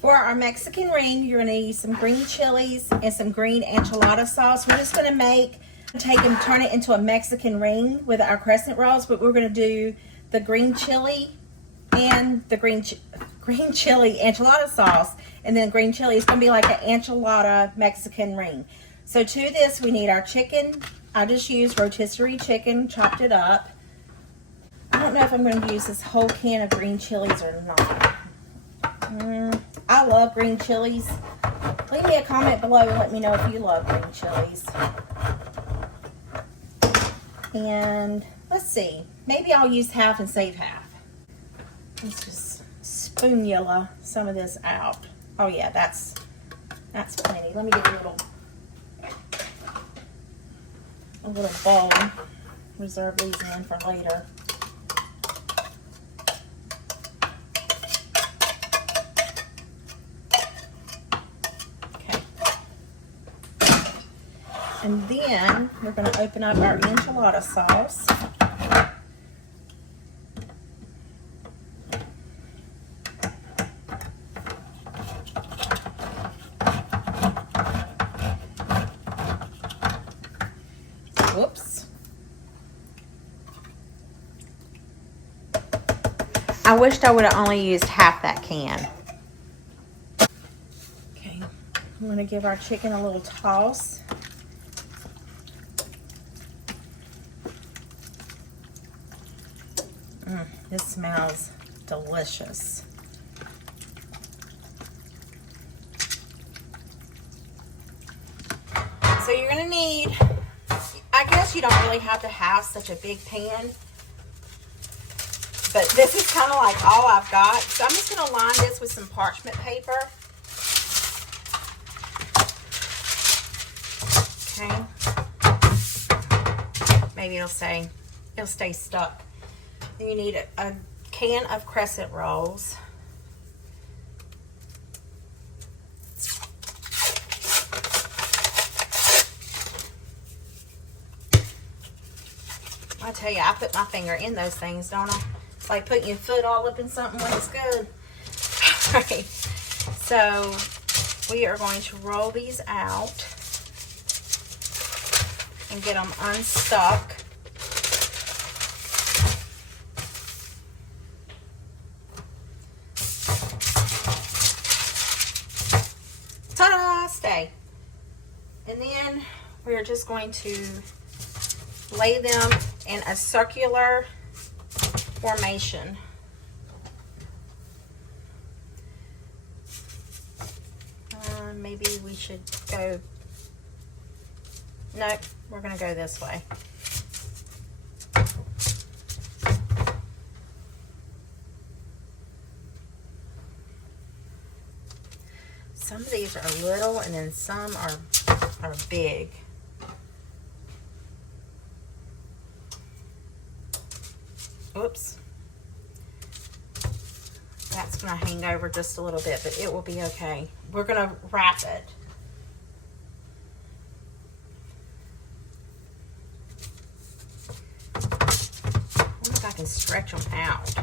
For our Mexican ring, you're gonna need some green chilies and some green enchilada sauce. We're just gonna take and turn it into a Mexican ring with our crescent rolls, but we're gonna do the green chili and the green chili enchilada sauce, and then green chili is gonna be like an enchilada Mexican ring. So to this, we need our chicken. I just used rotisserie chicken, chopped it up. I don't know if I'm gonna use this whole can of green chilies or not. I love green chilies. Leave me a comment below and let me know if you love green chilies. And let's see, maybe I'll use half and save half. Let's just spoonula some of this out. Oh yeah, that's plenty. Let me get a little bowl. Reserve these in for later. Okay. And then we're going to open up our enchilada sauce. Whoops. I wished I would have only used half that can. Okay, I'm going to give our chicken a little toss. This smells delicious. So you're going to need, I guess you don't really have to have such a big pan, but this is kind of like all I've got. So I'm just going to line this with some parchment paper. Okay. Maybe it'll stay stuck. Then you need a can of crescent rolls. I tell you, I put my finger in those things, don't I? It's like putting your foot all up in something when it's good. Alright, so we are going to roll these out and get them unstuck. Ta-da! Stay. And then we're just going to lay them in a circular formation. Maybe we should go, no, we're gonna go this way. Some of these are little and then some are big. Oops. That's going to hang over just a little bit, but it will be okay. We're going to wrap it. I wonder if I can stretch them out.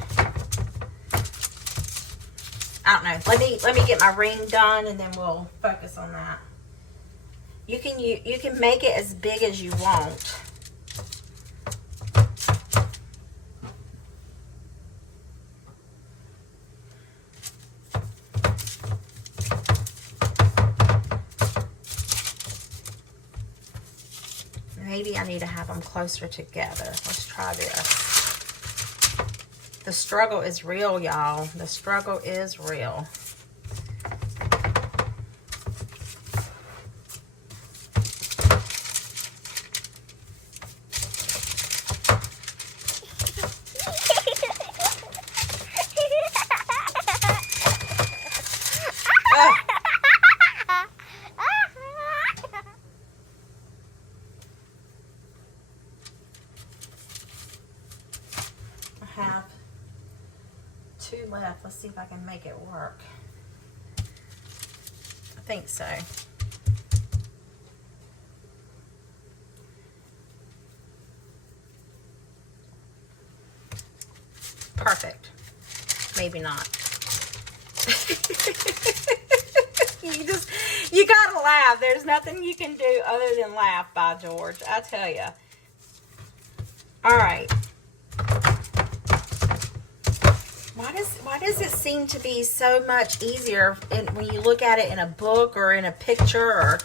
I don't know. Let me get my ring done and then we'll focus on that. You can make it as big as you want. Maybe I need to have them closer together. Let's try this. The struggle is real, y'all. The struggle is real. Have two left. Let's see if I can make it work. I think so. Perfect. Maybe not. laugh. There's nothing you can do other than laugh, by George. I tell you. All right. Why does it seem to be so much easier when you look at it in a book or in a picture or,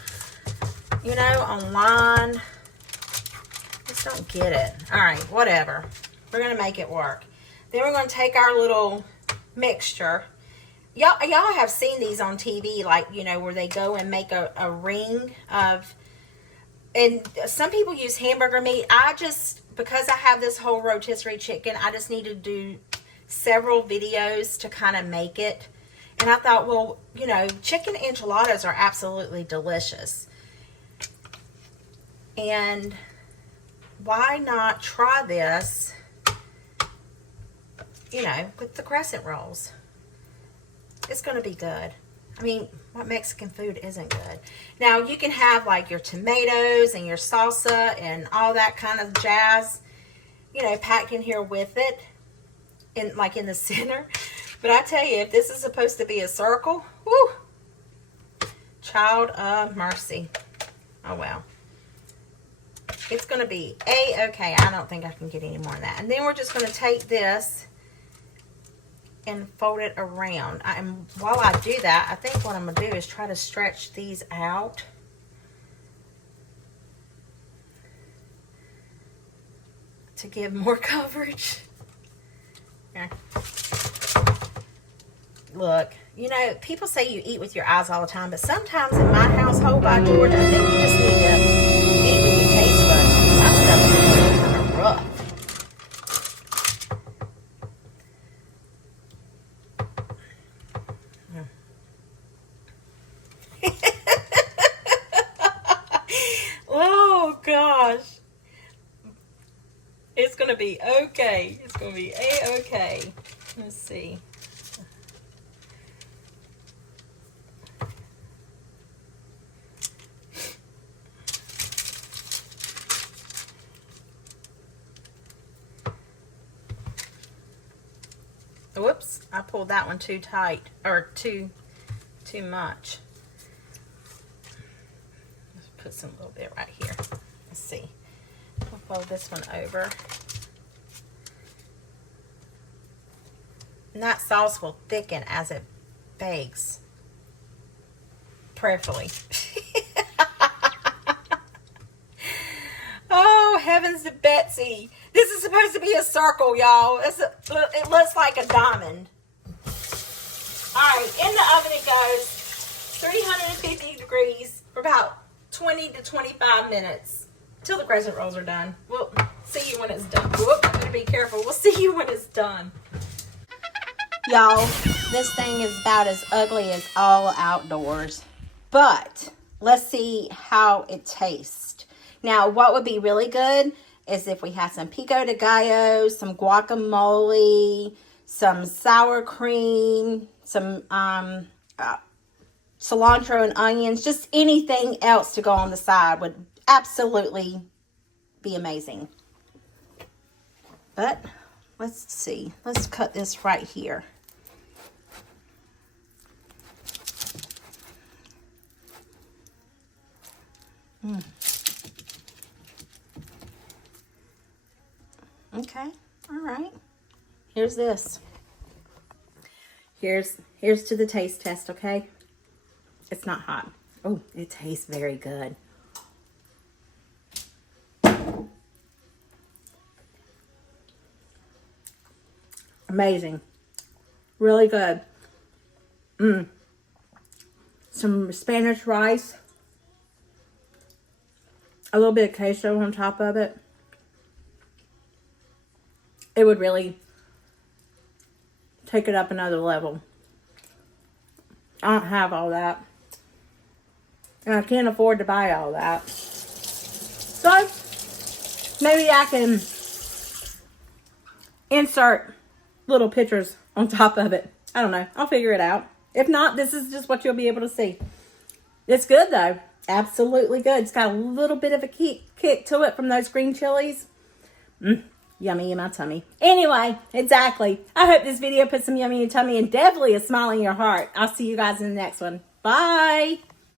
you know, online? Just don't get it. All right, whatever. We're going to make it work. Then we're going to take our little mixture. Y'all have seen these on TV, like, you know, where they go and make a ring of, and some people use hamburger meat. Because I have this whole rotisserie chicken, I just need to do several videos to kind of make it. And I thought, well, you know, chicken enchiladas are absolutely delicious. And why not try this, you know, with the crescent rolls? It's going to be good. I mean, what Mexican food isn't good? Now, you can have like your tomatoes and your salsa and all that kind of jazz, you know, packed in here with it, in the center. But I tell you, if this is supposed to be a circle, whoo, child of mercy. Oh, well. It's going to be A-okay. I don't think I can get any more than that. And then we're just going to take this and fold it around. And while I do that, I think what I'm going to do is try to stretch these out. To give more coverage. Yeah. Look, you know, people say you eat with your eyes all the time, but sometimes in my household, by George, I think you just need to eat with your taste buds. My stuff is kind of rough. Oh, gosh. It's going to be okay. It's going to be A-okay. Let's see. Whoops, I pulled that one too tight, or too much. Let's put some little bit right here. Let's see. We'll fold this one over. And that sauce will thicken as it bakes. Prayerfully. Oh, heavens to Betsy. This is supposed to be a circle, y'all. It looks like a diamond. Alright, in the oven it goes. 350 degrees for about 20 to 25 minutes. Till the crescent rolls are done. We'll see you when it's done. Whoop, I'm going to be careful. We'll see you when it's done. Y'all, this thing is about as ugly as all outdoors. But let's see how it tastes. Now, what would be really good is if we had some pico de gallo, some guacamole, some sour cream, some cilantro and onions, just anything else to go on the side would absolutely be amazing. But let's see. Let's cut this right here. Okay, all right. Here's this. Here's to the taste test, okay? It's not hot. Oh, it tastes very good. Amazing. Really good. Some Spanish rice. A little bit of queso on top of it. It would really take it up another level. I don't have all that. And I can't afford to buy all that. So, maybe I can insert little pictures on top of it. I don't know. I'll figure it out. If not, this is just what you'll be able to see. It's good though. Absolutely good. It's got a little bit of a kick to it from those green chilies. Yummy in my tummy. Anyway, exactly. I hope this video put some yummy in your tummy and definitely a smile in your heart. I'll see you guys in the next one. Bye.